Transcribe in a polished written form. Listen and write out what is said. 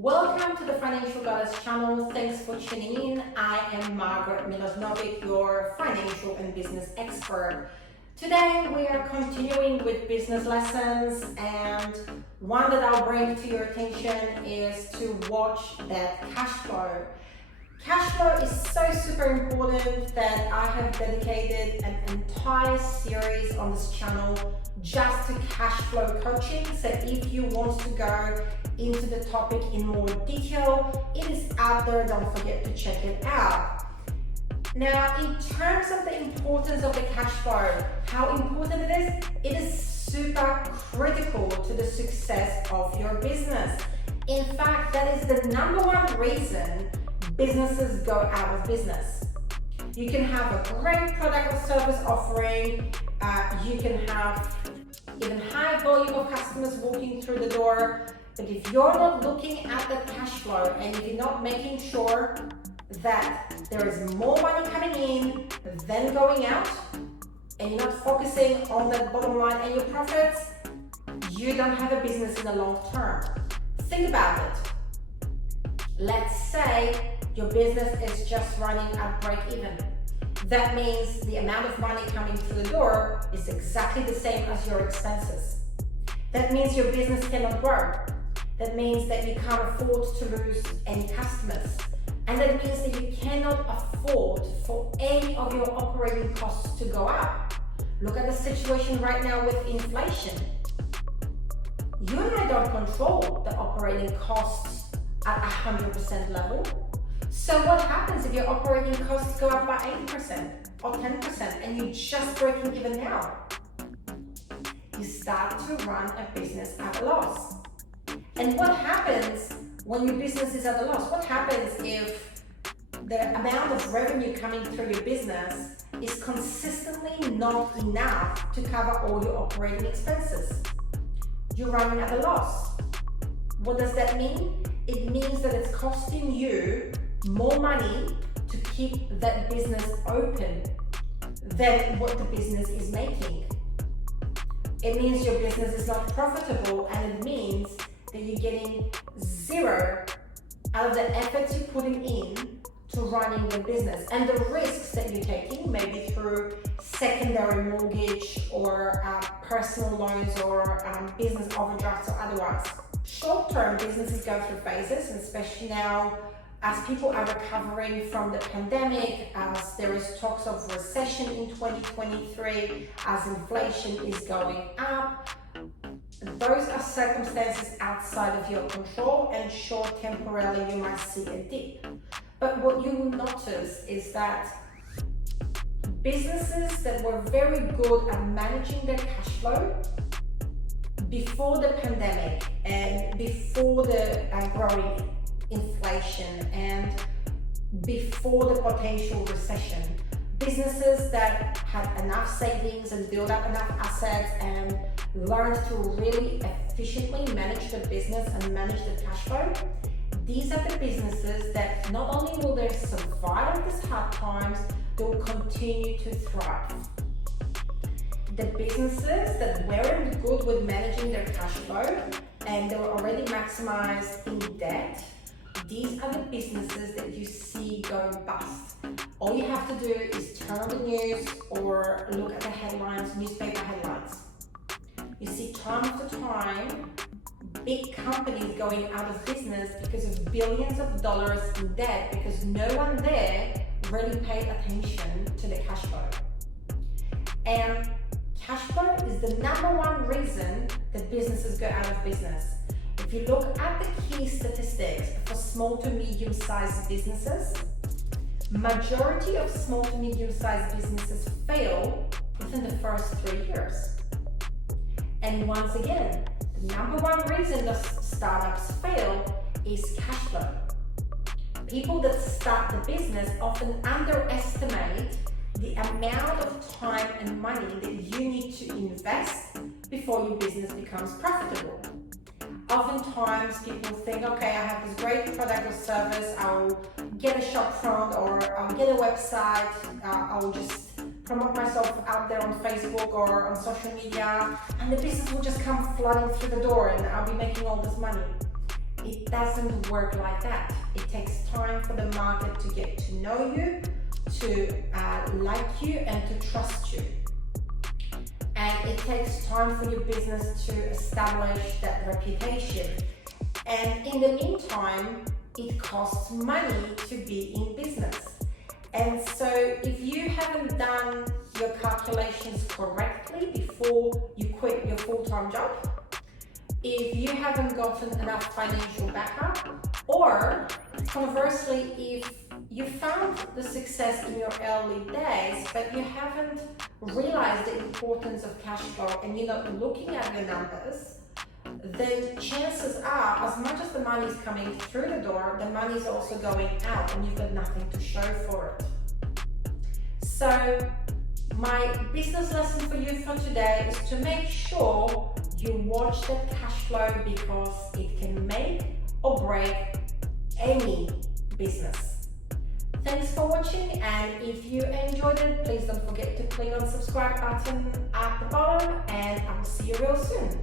Welcome to the Financial Goddess channel. Thanks for tuning in. I am Margaret Milosnovic, your financial and business expert. Today we are continuing with business lessons, and one that I'll bring to your attention is to watch that cash flow. Cash flow is so super important that I have dedicated an entire series on this channel just to cash flow coaching. So if you want to go into the topic in more detail, it is out there. Don't forget to check it out. Now, in terms of the importance of the cash flow, how important it is super critical to the success of your business. In fact, that is the number one reason businesses go out of business. You can have a great product or service offering, you can have even high volume of customers walking through the door, but if you're not looking at the cash flow and if you're not making sure that there is more money coming in than going out, and you're not focusing on the bottom line and your profits, you don't have a business in the long term. Think about it. Let's say your business is just running at break even. That means the amount of money coming through the door is exactly the same as your expenses. That means your business cannot grow. That means that you can't afford to lose any customers. And that means that you cannot afford for any of your operating costs to go up. Look at the situation right now with inflation. You and I don't control the operating costs at 100% level. So what happens if your operating costs go up by 80% or 10% and you're just breaking even now? You start to run a business at a loss. And what happens when your business is at a loss? What happens if the amount of revenue coming through your business is consistently not enough to cover all your operating expenses? You're running at a loss. What does that mean? It means that it's costing you more money to keep that business open than what the business is making. It means your business is not profitable, and it means that you're getting zero out of the efforts you're putting in to running the business and the risks that you're taking, maybe through secondary mortgage or personal loans or business overdrafts or otherwise. Short-term businesses go through phases, and especially now as people are recovering from the pandemic, as there is talks of recession in 2023, as inflation is going up. Those are circumstances outside of your control, and sure, temporarily you might see a dip. But what you will notice is that businesses that were very good at managing their cash flow before the pandemic and before the growing inflation and before the potential recession, businesses that had enough savings and built up enough assets and learned to really efficiently manage the business and manage the cash flow, these are the businesses that not only will they survive these hard times, they will continue to thrive. The businesses that weren't good with managing their cash flow and they were already maximized in debt, these are the businesses that you see going bust. All you have to do is turn on the news or look at the headlines, newspaper headlines. You see time after time, big companies going out of business because of billions of dollars in debt, because no one there really paid attention to the cash flow. And cash flow is the number one reason that businesses go out of business. If you look at the key statistics for small to medium-sized businesses, majority of small to medium-sized businesses fail within the first 3 years. And once again, the number one reason the startups fail is cash flow. People that start the business often underestimate the amount of time and money that you need to invest before your business becomes profitable. Oftentimes people think, okay, I have this great product or service, I'll get a shop front or I'll get a website, I'll just promote myself out there on Facebook or on social media, and the business will just come flooding through the door and I'll be making all this money. it doesn't work like that. It takes time for the market to get to know you, to like you, and to trust you. And it takes time for your business to establish that reputation. And in the meantime, it costs money to be in business. And so if you haven't done your calculations correctly before you quit your full-time job, if you haven't gotten enough financial backup, or conversely, if you found the success in your early days, but you haven't realized the importance of cash flow and you're not looking at your numbers, then chances are, as much as the money is coming through the door, the money is also going out and you've got nothing to show for it. So my business lesson for you for today is to make sure you watch that cash flow, because it can make or break any business. Thanks for watching, and if you enjoyed it, please don't forget to click on the subscribe button at the bottom, and I will see you real soon.